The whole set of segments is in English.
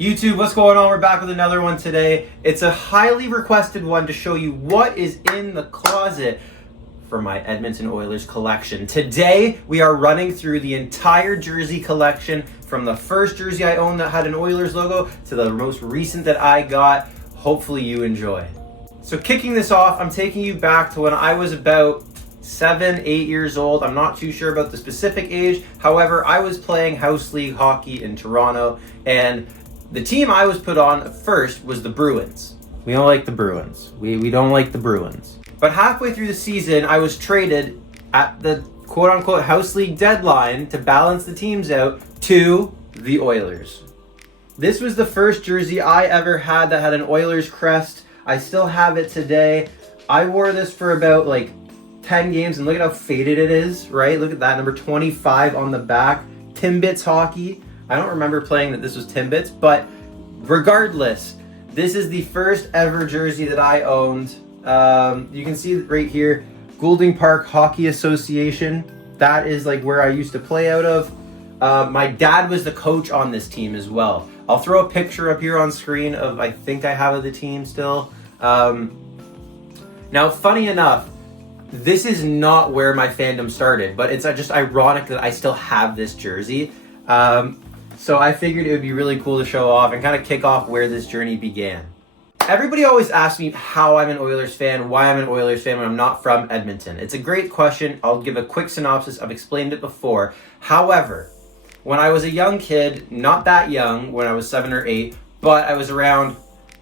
YouTube, what's going on? We're back with another one today. It's a highly requested one to show you what is in the closet for my Edmonton Oilers collection. Today, we are running through the entire jersey collection from the first jersey I owned that had an Oilers logo to the most recent that I got. Hopefully you enjoy. So kicking this off, I'm taking you back to when I was about 7, 8 years old. I'm not too sure about the specific age. However, I was playing house league hockey in Toronto, and the team I was put on first was the Bruins. We don't like the Bruins. We don't like the Bruins. But halfway through the season, I was traded at the quote-unquote house league deadline to balance the teams out to the Oilers. This was the first jersey I ever had that had an Oilers crest. I still have it today. I wore this for about 10 games, and look at how faded it is, right? Look at that, number 25 on the back. Timbits hockey. I don't remember playing that this was Timbits, but regardless, this is the first ever jersey that I owned. You can see right here, Goulding Park Hockey Association. That is where I used to play out of. My dad was the coach on this team as well. I'll throw a picture up here on screen of, I think I have of the team still. Now, funny enough, this is not where my fandom started, but it's just ironic that I still have this jersey. So I figured it would be really cool to show off and kind of kick off where this journey began. Everybody always asks me how I'm an Oilers fan, why I'm an Oilers fan when I'm not from Edmonton. It's a great question. I'll give a quick synopsis. I've explained it before. However, when I was a young kid, not that young, when I was 7 or 8, but I was around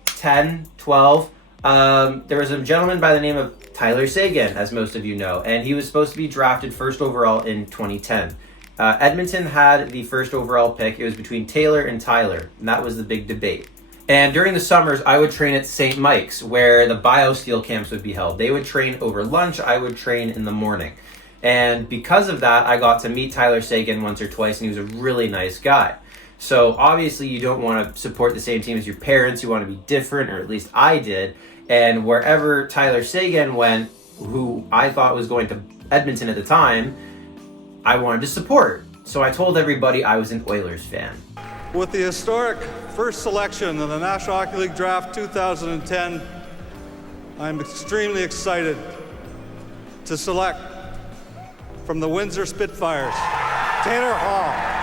10, 12, there was a gentleman by the name of Tyler Seguin, as most of you know, and he was supposed to be drafted first overall in 2010. Edmonton had the first overall pick. It was between Taylor and Tyler, and that was the big debate. And during the summers, I would train at St. Mike's, where the BioSteel camps would be held. They would train over lunch. I would train in the morning. And because of that, I got to meet Tyler Seguin once or twice, and he was a really nice guy. So obviously, you don't want to support the same team as your parents. You want to be different, or at least I did. And wherever Tyler Seguin went, who I thought was going to Edmonton at the time, I wanted to support. So I told everybody I was an Oilers fan. With the historic first selection in the National Hockey League Draft 2010, I'm extremely excited to select from the Windsor Spitfires, Taylor Hall.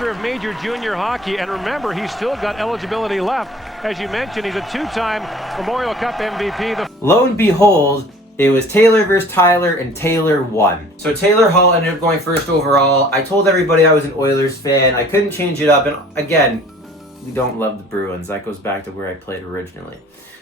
Of major junior hockey, and remember, he's still got eligibility left. As you mentioned, he's a two-time Memorial Cup MVP. Lo and behold, it was Taylor versus Tyler, and Taylor won. So Taylor Hall ended up going first overall. I told everybody I was an Oilers fan. I couldn't change it up, and again, we don't love the Bruins. That goes back to where I played originally.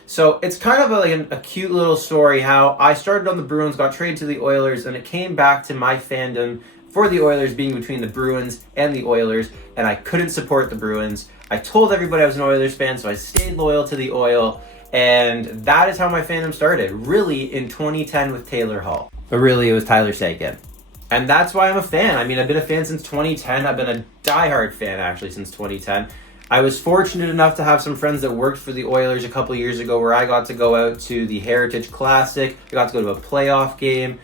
So it's kind of a cute little story how I started on the Bruins, got traded to the Oilers, and it came back to my fandom for the Oilers being between the Bruins and the Oilers, and I couldn't support the Bruins. I told everybody I was an Oilers fan, so I stayed loyal to the Oil, and that is how my fandom started, really in 2010 with Taylor Hall. But really, it was Tyler Seguin. And that's why I'm a fan. I mean, I've been a fan since 2010. I've been a diehard fan, actually, since 2010. I was fortunate enough to have some friends that worked for the Oilers a couple years ago where I got to go out to the Heritage Classic. I got to go to a playoff game.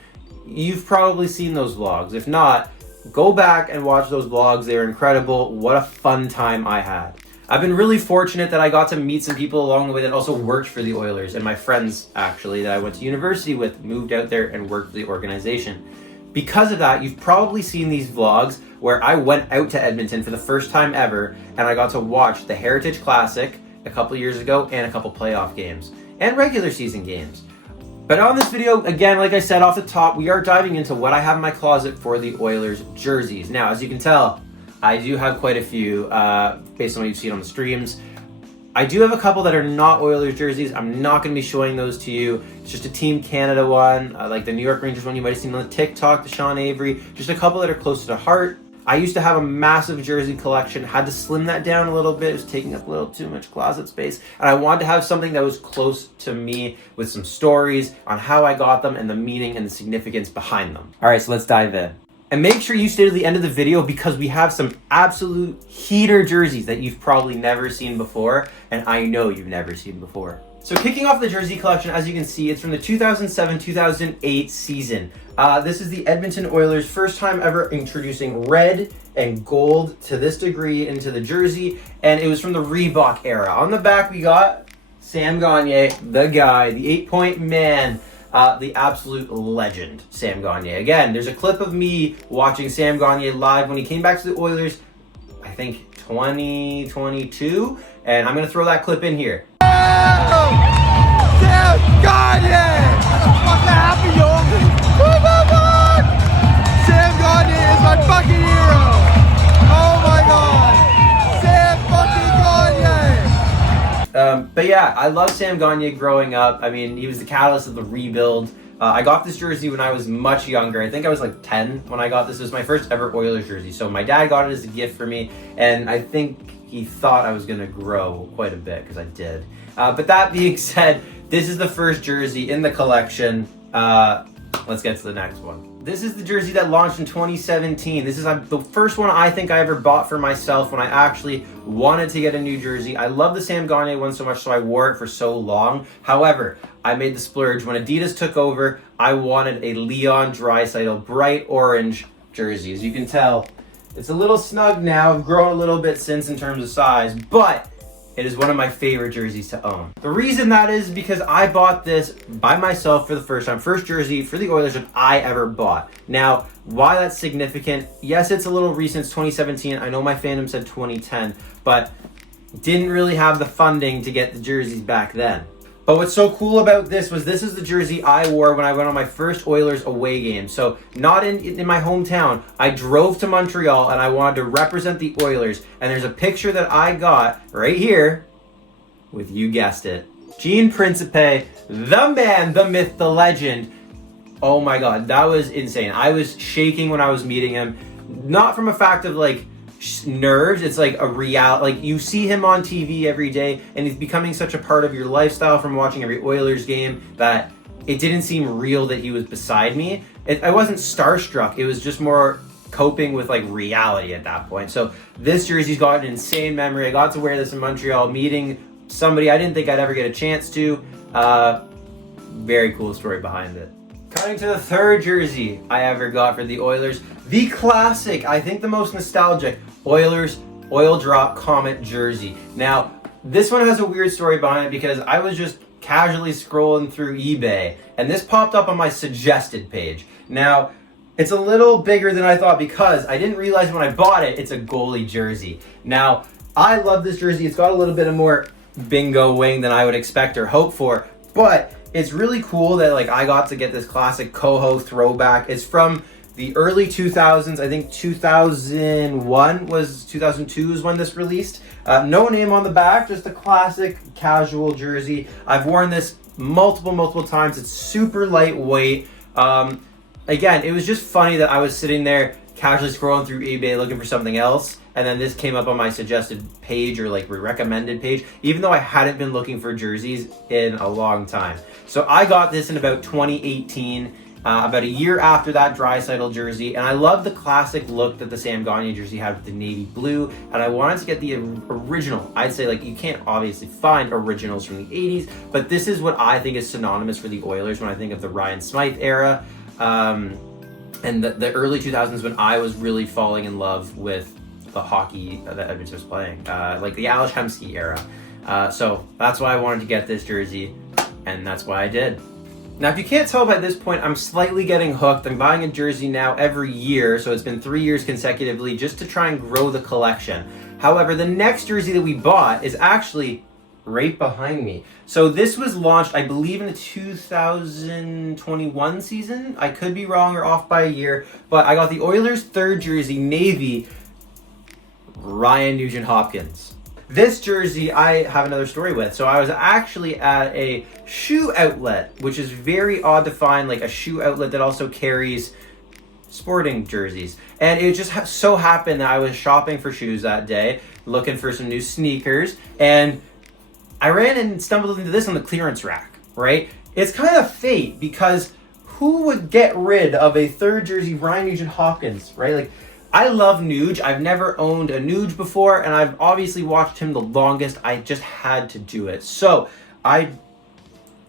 You've probably seen those vlogs. If not, go back and watch those vlogs. They were incredible. What a fun time I had. I've been really fortunate that I got to meet some people along the way that also worked for the Oilers, and my friends, actually, that I went to university with moved out there and worked for the organization. Because of that, you've probably seen these vlogs where I went out to Edmonton for the first time ever, and I got to watch the Heritage Classic a couple years ago and a couple playoff games and regular season games. But on this video, again, like I said off the top, we are diving into what I have in my closet for the Oilers jerseys. Now, as you can tell, I do have quite a few based on what you've seen on the streams. I do have a couple that are not Oilers jerseys. I'm not going to be showing those to you. It's just a Team Canada one, like the New York Rangers one you might have seen on the TikTok, the Sean Avery. Just a couple that are closer to heart. I used to have a massive jersey collection, had to slim that down a little bit. It was taking up a little too much closet space. And I wanted to have something that was close to me with some stories on how I got them and the meaning and the significance behind them. All right, so let's dive in. And make sure you stay to the end of the video because we have some absolute heater jerseys that you've probably never seen before, and I know you've never seen before. So kicking off the jersey collection, as you can see, it's from the 2007-2008 season. This is the Edmonton Oilers' first time ever introducing red and gold to this degree into the jersey, and it was from the Reebok era. On the back, we got Sam Gagner, the guy, the 8-point man, the absolute legend, Sam Gagner. Again, there's a clip of me watching Sam Gagner live when he came back to the Oilers, I think 2022, and I'm going to throw that clip in here. Sam Gagner! What the happened, yo? Sam Gagner is my fucking hero! Oh my god! Sam fucking Gagner! But yeah, I love Sam Gagner growing up. I mean, he was the catalyst of the rebuild. I got this jersey when I was much younger. I think I was like 10 when I got this. It was my first ever Oilers jersey. So my dad got it as a gift for me, and I think he thought I was going to grow quite a bit, because I did. But that being said, this is the first jersey in the collection. Let's get to the next one. This is the jersey that launched in 2017. This is the first one I think I ever bought for myself when I actually wanted to get a new jersey. I love the Sam Gagner one so much, so I wore it for so long. However, I made the splurge. When Adidas took over, I wanted a Leon Draisaitl bright orange jersey. As you can tell, it's a little snug now. I've grown a little bit since in terms of size, but it is one of my favorite jerseys to own. The reason that is because I bought this by myself for the first time. First jersey for the Oilers that I ever bought. Now, why that's significant? Yes, it's a little recent. It's 2017. I know my fandom said 2010, but didn't really have the funding to get the jerseys back then. But what's so cool about this is the jersey I wore when I went on my first Oilers away game. So not in my hometown. I drove to Montreal and I wanted to represent the Oilers. And there's a picture that I got right here with, you guessed it, Gene Principe, the man, the myth, the legend. Oh my God, that was insane. I was shaking when I was meeting him. Not from a fact of like nerves, it's like a like you see him on TV every day and he's becoming such a part of your lifestyle from watching every Oilers game that it didn't seem real that he was beside me. I wasn't starstruck, it was just more coping with like reality at that point. So this jersey's got an insane memory. I got to wear this in Montreal meeting somebody I didn't think I'd ever get a chance to. Very cool story behind it. Cutting to the third jersey I ever got for the Oilers, the classic, I think the most nostalgic, Oilers Oil Drop Comet jersey. Now, this one has a weird story behind it because I was just casually scrolling through eBay and this popped up on my suggested page. Now, it's a little bigger than I thought because I didn't realize when I bought it, it's a goalie jersey. Now, I love this jersey. It's got a little bit of more bingo wing than I would expect or hope for, but it's really cool that like I got to get this classic Coho throwback. It's from the early 2000s. I think 2002 is when this released. No name on the back, just a classic casual jersey. I've worn this multiple times. It's super lightweight. Again, it was just funny that I was sitting there casually scrolling through eBay looking for something else, and then this came up on my suggested page or like recommended page, even though I hadn't been looking for jerseys in a long time. So I got this in about 2018, about a year after that Draisaitl jersey, and I love the classic look that the Sam Gagner jersey had with the navy blue, and I wanted to get the original. I'd say like you can't obviously find originals from the 80s, but this is what I think is synonymous for the Oilers when I think of the Ryan Smythe era, and the early 2000s when I was really falling in love with the hockey that Edmonton was playing, like the Ales Hemsky era. So that's why I wanted to get this jersey, and that's why I did. Now, if you can't tell by this point, I'm slightly getting hooked. I'm buying a jersey now every year, so it's been 3 years consecutively just to try and grow the collection. However, the next jersey that we bought is actually right behind me. So this was launched, I believe, in the 2021 season. I could be wrong or off by a year, but I got the Oilers' third jersey, navy, Ryan Nugent-Hopkins. This jersey I have another story with. So I was actually at a shoe outlet, which is very odd to find, like a shoe outlet that also carries sporting jerseys. And it just so happened that I was shopping for shoes that day, looking for some new sneakers, and I ran and stumbled into this on the clearance rack, right? It's kind of fate because who would get rid of a third jersey, Ryan Nugent-Hopkins, right? Like, I love Nuge. I've never owned a Nuge before, and I've obviously watched him the longest. I just had to do it. So I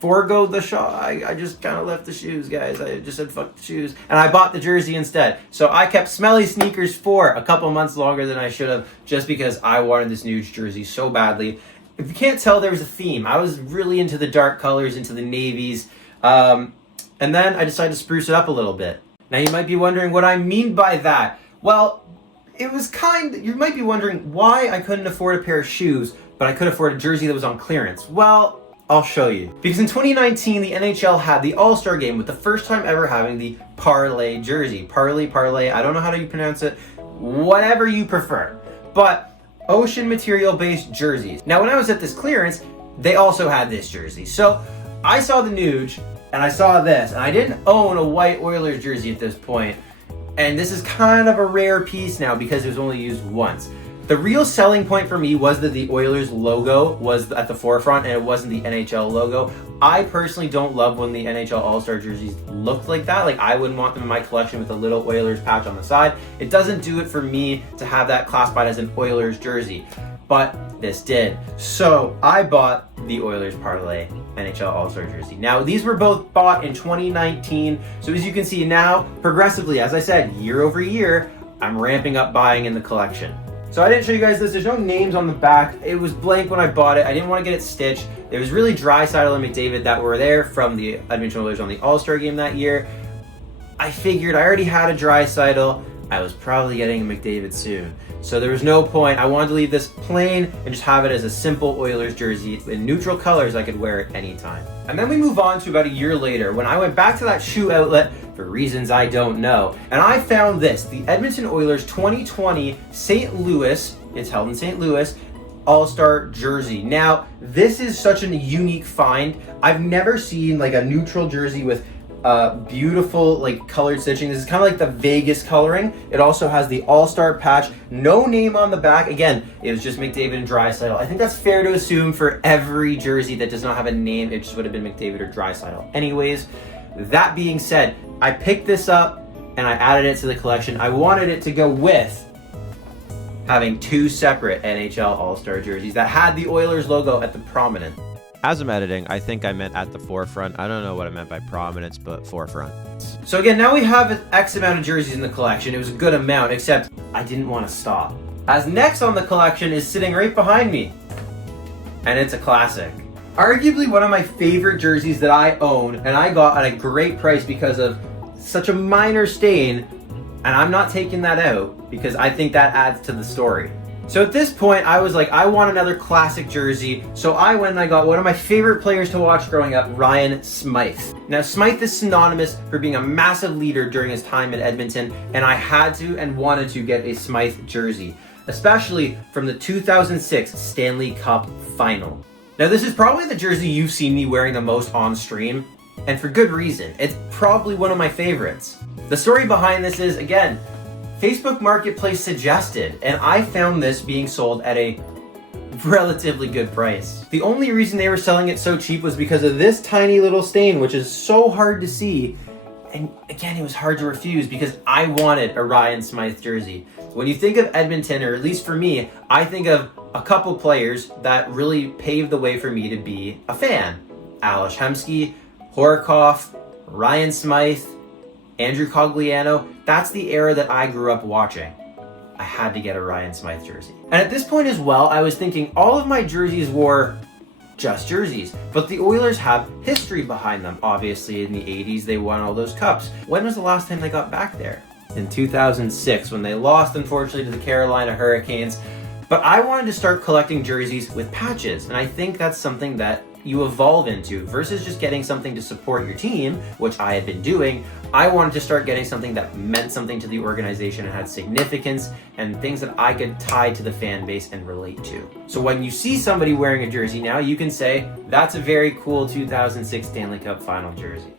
forego the shot. I just kind of left the shoes, guys. I just said fuck the shoes. And I bought the jersey instead. So I kept smelly sneakers for a couple months longer than I should have, just because I wanted this Nuge jersey so badly. If you can't tell, there was a theme. I was really into the dark colors, into the navies. And then I decided to spruce it up a little bit. Now you might be wondering what I mean by that. Well, you might be wondering why I couldn't afford a pair of shoes, but I could afford a jersey that was on clearance. Well, I'll show you. Because in 2019, the NHL had the All-Star Game, with the first time ever having the parlay jersey. Parlay, I don't know how to pronounce it. Whatever you prefer. But ocean material-based jerseys. Now, when I was at this clearance, they also had this jersey. So I saw the Nuge, and I saw this, and I didn't own a white Oilers jersey at this point. And this is kind of a rare piece now because it was only used once. The real selling point for me was that the Oilers logo was at the forefront and it wasn't the NHL logo. I personally don't love when the NHL All-Star jerseys looked like that. Like, I wouldn't want them in my collection with a little Oilers patch on the side. It doesn't do it for me to have that classified as an Oilers jersey, but this did. So I bought the Oilers Parlay NHL All-Star jersey. Now, these were both bought in 2019. So as you can see now, progressively, as I said, year over year, I'm ramping up buying in the collection. So I didn't show you guys this. There's no names on the back. It was blank when I bought it. I didn't want to get it stitched. There was really Draisaitl and McDavid that were there from the Edmonton Oilers on the All-Star Game that year. I figured I already had a Draisaitl. I was probably getting a McDavid soon. So there was no point. I wanted to leave this plain and just have it as a simple Oilers jersey in neutral colors I could wear at any time. And then we move on to about a year later when I went back to that shoe outlet for reasons I don't know. And I found this, the Edmonton Oilers 2020 St. Louis, it's held in St. Louis, All-Star jersey. Now, this is such a unique find. I've never seen like a neutral jersey with beautiful like colored stitching. This is kind of like the Vegas coloring. It also has the All-Star patch, no name on the back. Again, it was just McDavid and Draisaitl. I think that's fair to assume for every jersey that does not have a name. It just would have been McDavid or Draisaitl. Anyways, that being said, I picked this up and I added it to the collection. I wanted it to go with having two separate NHL All-Star jerseys that had the Oilers logo at the prominent. As I'm editing, I think I meant at the forefront. I don't know what I meant by prominence, but forefront. So again, now we have an X amount of jerseys in the collection. It was a good amount, except I didn't want to stop. As next on the collection is sitting right behind me, and it's a classic. Arguably one of my favorite jerseys that I own, and I got at a great price because of such a minor stain, and I'm not taking that out because I think that adds to the story. So at this point, I was like, I want another classic jersey. So I went and I got one of my favorite players to watch growing up, Ryan Smythe. Now, Smythe is synonymous for being a massive leader during his time in Edmonton, and I had to and wanted to get a Smythe jersey, especially from the 2006 Stanley Cup Final. Now, this is probably the jersey you've seen me wearing the most on stream, and for good reason. It's probably one of my favorites. The story behind this is, again, Facebook Marketplace suggested, and I found this being sold at a relatively good price. The only reason they were selling it so cheap was because of this tiny little stain, which is so hard to see. And again, it was hard to refuse because I wanted a Ryan Smythe jersey. When you think of Edmonton, or at least for me, I think of a couple players that really paved the way for me to be a fan. Ales Hemsky, Horikoff, Ryan Smythe, Andrew Cogliano. That's the era that I grew up watching. I had to get a Ryan Smythe jersey. And at this point as well, I was thinking all of my jerseys were just jerseys, but the Oilers have history behind them. Obviously, in the 80s, they won all those cups. When was the last time they got back there? In 2006, when they lost, unfortunately, to the Carolina Hurricanes. But I wanted to start collecting jerseys with patches, and I think that's something that you evolve into versus just getting something to support your team, which I had been doing. I wanted to start getting something that meant something to the organization and had significance and things that I could tie to the fan base and relate to. So when you see somebody wearing a jersey now, you can say, that's a very cool 2006 Stanley Cup Final jersey.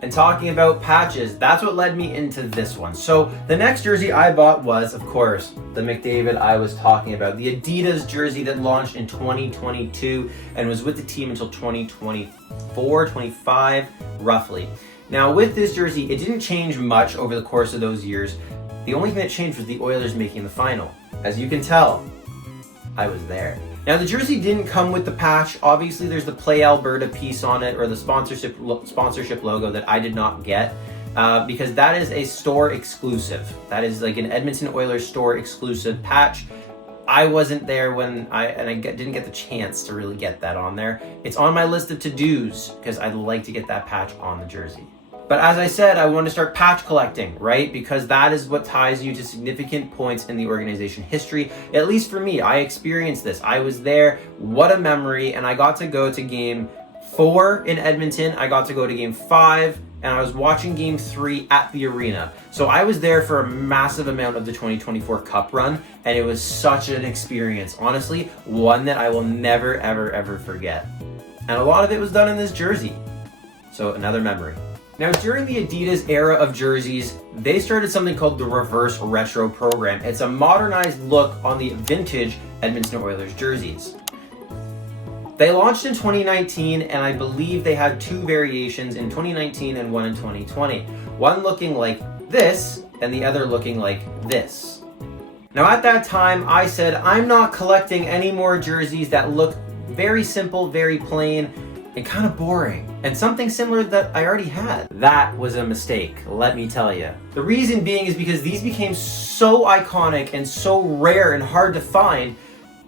And talking about patches, that's what led me into this one. So the next jersey I bought was, of course, the McDavid I was talking about. The Adidas jersey that launched in 2022 and was with the team until 2024, 25, roughly. Now with this jersey, it didn't change much over the course of those years. The only thing that changed was the Oilers making the final. As you can tell, I was there. Now the jersey didn't come with the patch. Obviously there's the Play Alberta piece on it, or the sponsorship logo that I did not get. Because that is a store exclusive. That is like an Edmonton Oilers store exclusive patch. I wasn't there when didn't get the chance to really get that on there. It's on my list of to-dos because I'd like to get that patch on the jersey. But as I said, I want to start patch collecting, right? Because that is what ties you to significant points in the organization history. At least for me, I experienced this. I was there, what a memory, and I got to go to game 4 in Edmonton. I got to go to game 5, and I was watching game 3 at the arena. So I was there for a massive amount of the 2024 Cup run, and it was such an experience. Honestly, one that I will never, ever, ever forget. And a lot of it was done in this jersey. So another memory. Now, during the Adidas era of jerseys, they started something called the Reverse Retro program. It's a modernized look on the vintage Edmonton Oilers jerseys. They launched in 2019, and I believe they had 2 variations in 2019 and one in 2020. One looking like this, and the other looking like this. Now at that time, I said, I'm not collecting any more jerseys that look very simple, very plain, and kind of boring. And something similar that I already had. That was a mistake, let me tell you. The reason being is because these became so iconic and so rare and hard to find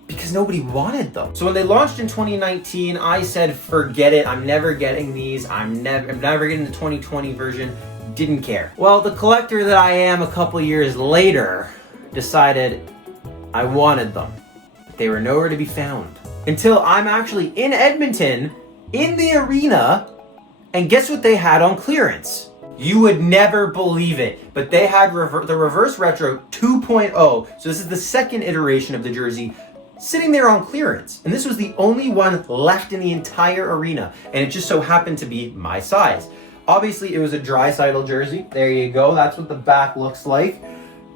because nobody wanted them. So when they launched in 2019, I said, forget it, I'm never getting these, I'm never getting the 2020 version, didn't care. Well, the collector that I am a couple years later decided I wanted them. They were nowhere to be found. Until I'm actually in Edmonton, in the arena, and guess what they had on clearance? You would never believe it, but they had the Reverse Retro 2.0, so this is the second iteration of the jersey, sitting there on clearance. And this was the only one left in the entire arena, and it just so happened to be my size. Obviously, it was a Draisaitl jersey. There you go, that's what the back looks like.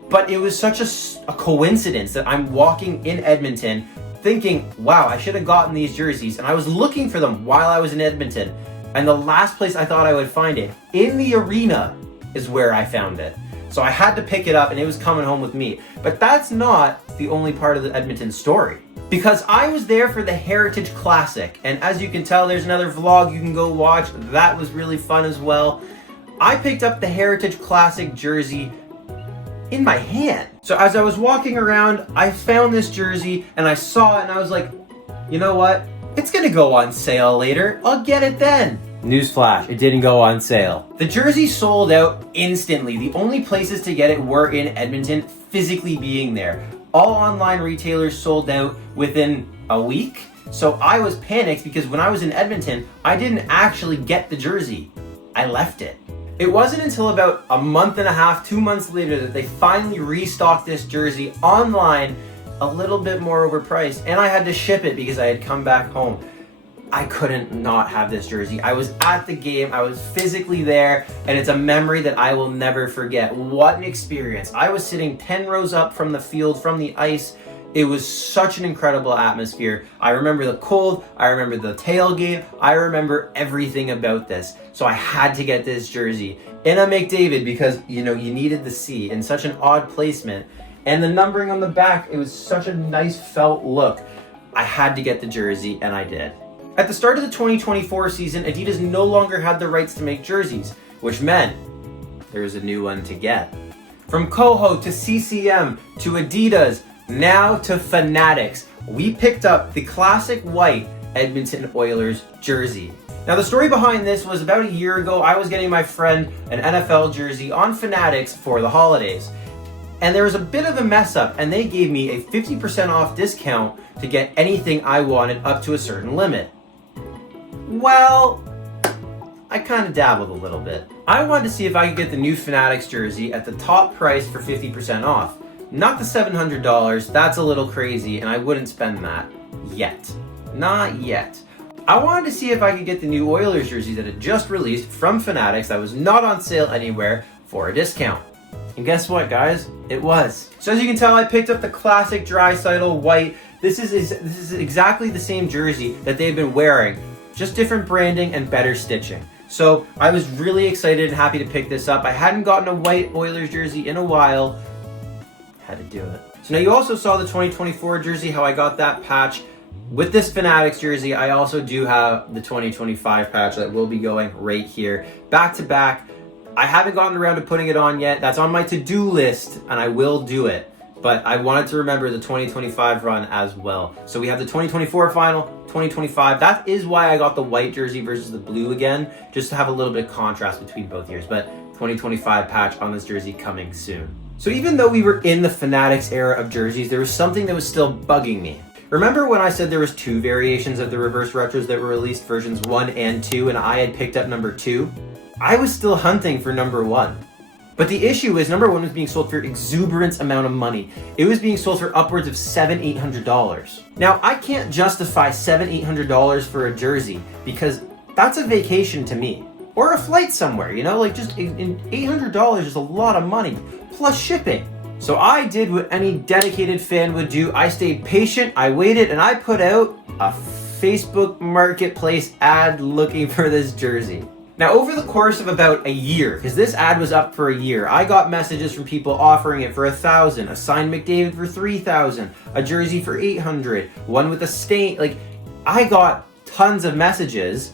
But it was such a coincidence that I'm walking in Edmonton thinking, wow, I should have gotten these jerseys, and I was looking for them while I was in Edmonton, and the last place I thought I would find it, in the arena, is where I found it. So I had to pick it up, and it was coming home with me. But that's not the only part of the Edmonton story, because I was there for the Heritage Classic, and as you can tell, there's another vlog you can go watch. That was really fun as well. I picked up the Heritage Classic jersey in my hand. So as I was walking around, I found this jersey and I saw it and I was like, you know what? It's gonna go on sale later. I'll get it then. Newsflash, it didn't go on sale. The jersey sold out instantly. The only places to get it were in Edmonton, physically being there. All online retailers sold out within a week. So I was panicked because when I was in Edmonton, I didn't actually get the jersey. I left it. It wasn't until about a month and a half, 2 months later, that they finally restocked this jersey online, a little bit more overpriced, and I had to ship it because I had come back home. I couldn't not have this jersey. I was at the game, I was physically there, and it's a memory that I will never forget. What an experience. I was sitting 10 rows up from the field, from the ice. It was such an incredible atmosphere. I remember the cold, I remember the tailgate, I remember everything about this. So I had to get this jersey in a McDavid because, you know, you needed the C in such an odd placement. And the numbering on the back, it was such a nice felt look. I had to get the jersey, and I did. At the start of the 2024 season, Adidas no longer had the rights to make jerseys, which meant there was a new one to get. From Coho to CCM to Adidas, now to Fanatics, we picked up the classic white Edmonton Oilers jersey. Now the story behind this was about a year ago, I was getting my friend an NFL jersey on Fanatics for the holidays. And there was a bit of a mess up, and they gave me a 50% off discount to get anything I wanted up to a certain limit. Well, I kind of dabbled a little bit. I wanted to see if I could get the new Fanatics jersey at the top price for 50% off. Not the $700, that's a little crazy, and I wouldn't spend that yet. Not yet. I wanted to see if I could get the new Oilers jersey that had just released from Fanatics that was not on sale anywhere for a discount. And guess what, guys? It was. So as you can tell, I picked up the classic Draisaitl white. This is exactly the same jersey that they've been wearing, just different branding and better stitching. So I was really excited and happy to pick this up. I hadn't gotten a white Oilers jersey in a while. Had to do it. So now you also saw the 2024 jersey, how I got that patch. With this Fanatics jersey, I also do have the 2025 patch that will be going right here, back to back. I haven't gotten around to putting it on yet. That's on my to-do list, and I will do it. But I wanted to remember the 2025 run as well. So we have the 2024 final, 2025. That is why I got the white jersey versus the blue again, just to have a little bit of contrast between both years. But 2025 patch on this jersey coming soon. So even though we were in the Fanatics era of jerseys, there was something that was still bugging me. Remember when I said there was 2 variations of the reverse retros that were released, versions 1 and 2, and I had picked up number 2? I was still hunting for number 1. But the issue is number 1 was being sold for exuberant amount of money. It was being sold for upwards of $700-800. Now, I can't justify $700-800 for a jersey because that's a vacation to me. Or a flight somewhere, you know, like just $800 is a lot of money, plus shipping. So I did what any dedicated fan would do. I stayed patient, I waited, and I put out a Facebook Marketplace ad looking for this jersey. Now, over the course of about a year, because this ad was up for a year, I got messages from people offering it for $1,000, a signed McDavid for $3,000, a jersey for $800, one with a stain. Like, I got tons of messages,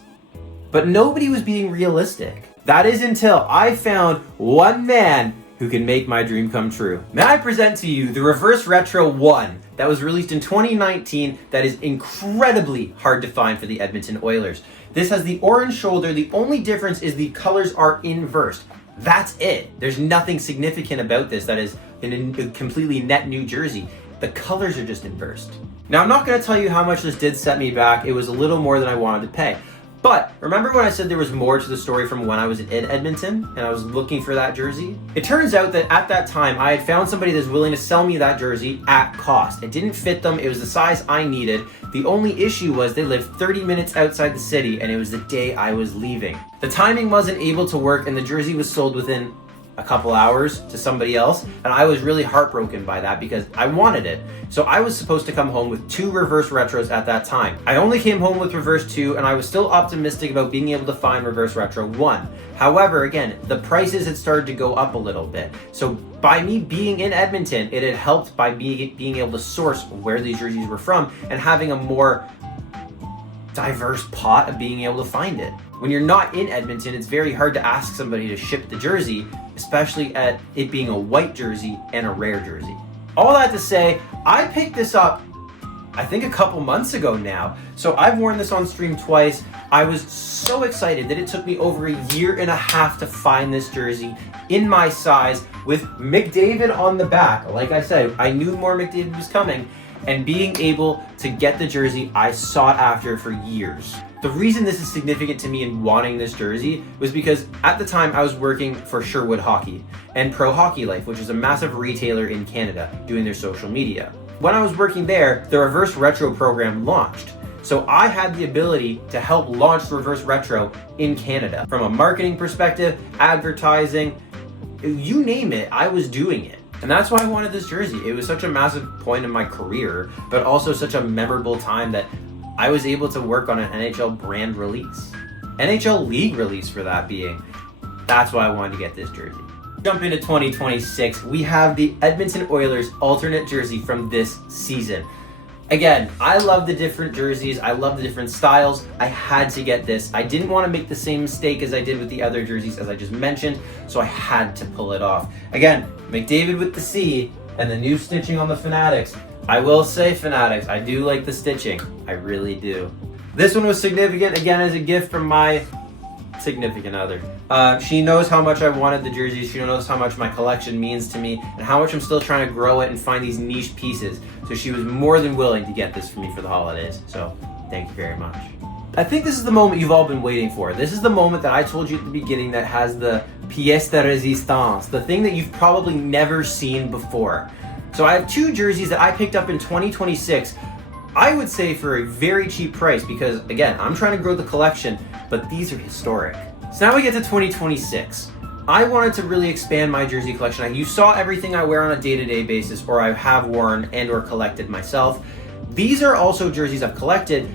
but nobody was being realistic. That is until I found one man who can make my dream come true. May I present to you the Reverse Retro 1 that was released in 2019 that is incredibly hard to find for the Edmonton Oilers. This has the orange shoulder. The only difference is the colors are inversed. That's it. There's nothing significant about this that is in a completely net new jersey. The colors are just inversed. Now, I'm not going to tell you how much this did set me back. It was a little more than I wanted to pay. But remember when I said there was more to the story from when I was in Edmonton and I was looking for that jersey? It turns out that at that time I had found somebody that's willing to sell me that jersey at cost. It didn't fit them. It was the size I needed. The only issue was they lived 30 minutes outside the city and it was the day I was leaving. The timing wasn't able to work and the jersey was sold within a couple hours to somebody else, and I was really heartbroken by that because I wanted it. So I was supposed to come home with 2 reverse retros at that time. I only came home with reverse 2 and I was still optimistic about being able to find reverse retro 1. However, again, the prices had started to go up a little bit. So by me being in Edmonton, it had helped by being able to source where these jerseys were from and having a more diverse pot of being able to find it. When you're not in Edmonton, it's very hard to ask somebody to ship the jersey, especially at it being a white jersey and a rare jersey. All that to say, I picked this up, I think a couple months ago now. So I've worn this on stream twice. I was so excited that it took me over a year and a half to find this jersey in my size with McDavid on the back. Like I said, I knew more McDavid was coming, and being able to get the jersey I sought after for years. The reason this is significant to me in wanting this jersey was because at the time I was working for Sherwood Hockey and Pro Hockey Life, which is a massive retailer in Canada, doing their social media. When I was working there, the Reverse Retro program launched. So I had the ability to help launch the Reverse Retro in Canada. From a marketing perspective, advertising, you name it, I was doing it. And that's why I wanted this jersey. It was such a massive point in my career, but also such a memorable time that I was able to work on an NHL brand release. NHL League release for that being. That's why I wanted to get this jersey. Jump into 2026, we have the Edmonton Oilers alternate jersey from this season. Again, I love the different jerseys. I love the different styles. I had to get this. I didn't want to make the same mistake as I did with the other jerseys as I just mentioned, so I had to pull it off. Again, McDavid with the C and the new stitching on the Fanatics. I will say, Fanatics, I do like the stitching. I really do. This one was significant, again, as a gift from my significant other. She knows how much I wanted the jerseys. She knows how much my collection means to me and how much I'm still trying to grow it and find these niche pieces. So she was more than willing to get this for me for the holidays. So thank you very much. I think this is the moment you've all been waiting for. This is the moment that I told you at the beginning that has the pièce de résistance, the thing that you've probably never seen before. So I have 2 jerseys that I picked up in 2026. I would say for a very cheap price because, again, I'm trying to grow the collection, but these are historic. So now we get to 2026. I wanted to really expand my jersey collection. You saw everything I wear on a day-to-day basis or I have worn and or collected myself. These are also jerseys I've collected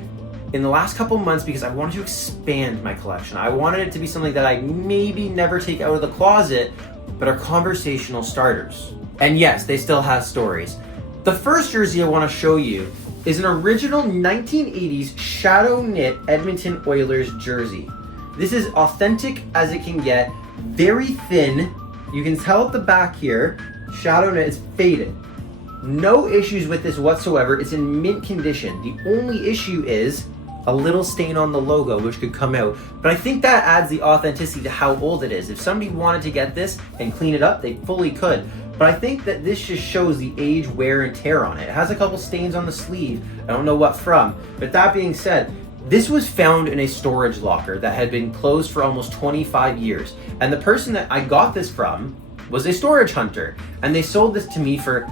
in the last couple months because I wanted to expand my collection. I wanted it to be something that I maybe never take out of the closet, but are conversational starters. And yes, they still have stories. The first jersey I want to show you is an original 1980s shadow knit Edmonton Oilers jersey. This is authentic as it can get, very thin. You can tell at the back here, shadow knit is faded. No issues with this whatsoever. It's in mint condition. The only issue is a little stain on the logo, which could come out. But I think that adds the authenticity to how old it is. If somebody wanted to get this and clean it up, they fully could. But I think that this just shows the age, wear, and tear on it. It has a couple stains on the sleeve. I don't know what from. But that being said, this was found in a storage locker that had been closed for almost 25 years. And the person that I got this from was a storage hunter. And they sold this to me for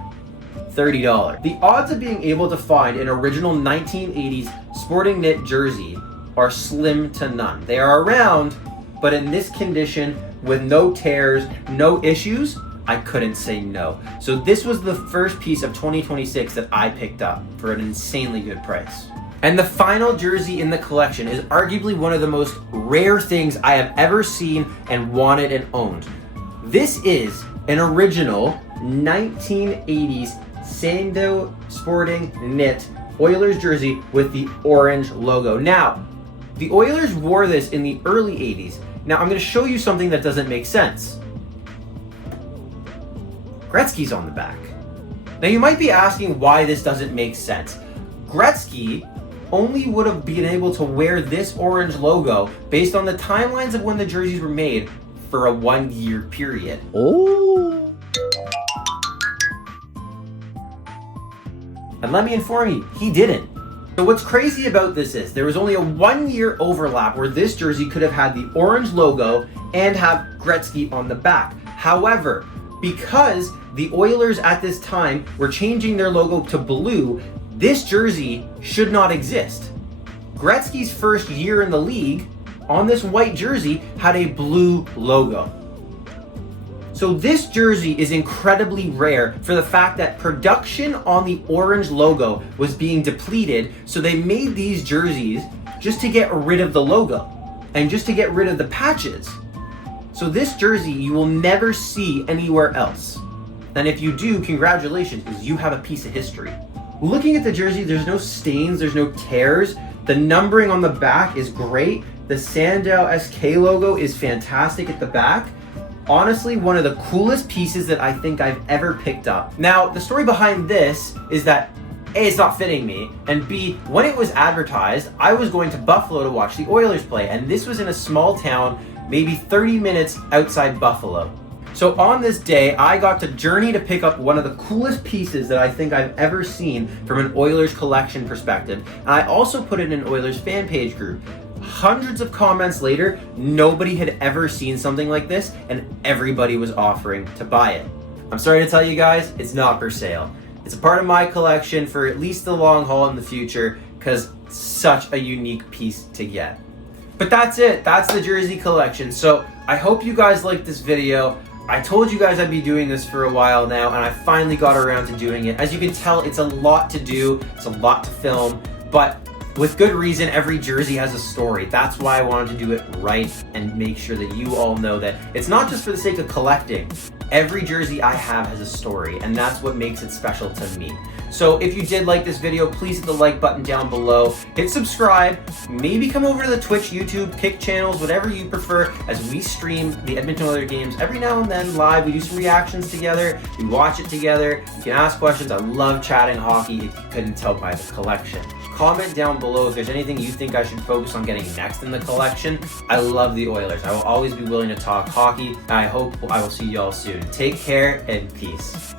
$30. The odds of being able to find an original 1980s sporting knit jersey are slim to none. They are around, but in this condition, with no tears, no issues, I couldn't say no. So this was the first piece of 2026 that I picked up for an insanely good price. And the final jersey in the collection is arguably one of the most rare things I have ever seen and wanted and owned. This is an original 1980s Sando Sporting knit Oilers jersey with the orange logo. Now, the Oilers wore this in the early 80s. Now, I'm going to show you something that doesn't make sense. Gretzky's on the back. Now, you might be asking why this doesn't make sense. Gretzky only would have been able to wear this orange logo based on the timelines of when the jerseys were made for a 1-year period. Oh. And let me inform you, he didn't. So what's crazy about this is there was only a 1-year overlap where this jersey could have had the orange logo and have Gretzky on the back. However, because the Oilers at this time were changing their logo to blue, this jersey should not exist. Gretzky's first year in the league, on this white jersey, had a blue logo. So this jersey is incredibly rare for the fact that production on the orange logo was being depleted, so they made these jerseys just to get rid of the logo and just to get rid of the patches. So this jersey you will never see anywhere else. And if you do, congratulations, because you have a piece of history. Looking at the jersey, there's no stains, there's no tears. The numbering on the back is great. The Sandow SK logo is fantastic at the back. Honestly, one of the coolest pieces that I think I've ever picked up. Now, the story behind this is that A, it's not fitting me, and B, when it was advertised, I was going to Buffalo to watch the Oilers play, and this was in a small town, maybe 30 minutes outside Buffalo. So on this day, I got to journey to pick up one of the coolest pieces that I think I've ever seen from an Oilers collection perspective, and I also put it in an Oilers fan page group. Hundreds of comments later, nobody had ever seen something like this, and everybody was offering to buy it. I'm sorry to tell you guys, it's not for sale. It's a part of my collection for at least the long haul in the future, because it's such a unique piece to get. But that's it, that's the jersey collection. So I hope you guys liked this video. I told you guys I'd be doing this for a while now, and I finally got around to doing it. As you can tell, it's a lot to do, it's a lot to film, but with good reason, every jersey has a story. That's why I wanted to do it right and make sure that you all know that it's not just for the sake of collecting. Every jersey I have has a story, and that's what makes it special to me. So if you did like this video, please hit the like button down below. Hit subscribe. Maybe come over to the Twitch, YouTube, Kick channels, whatever you prefer, as we stream the Edmonton Oilers games every now and then live. We do some reactions together. We watch it together. You can ask questions. I love chatting hockey, if you couldn't tell by the collection. Comment down below if there's anything you think I should focus on getting next in the collection. I love the Oilers. I will always be willing to talk hockey. I hope I will see y'all soon. Take care and peace.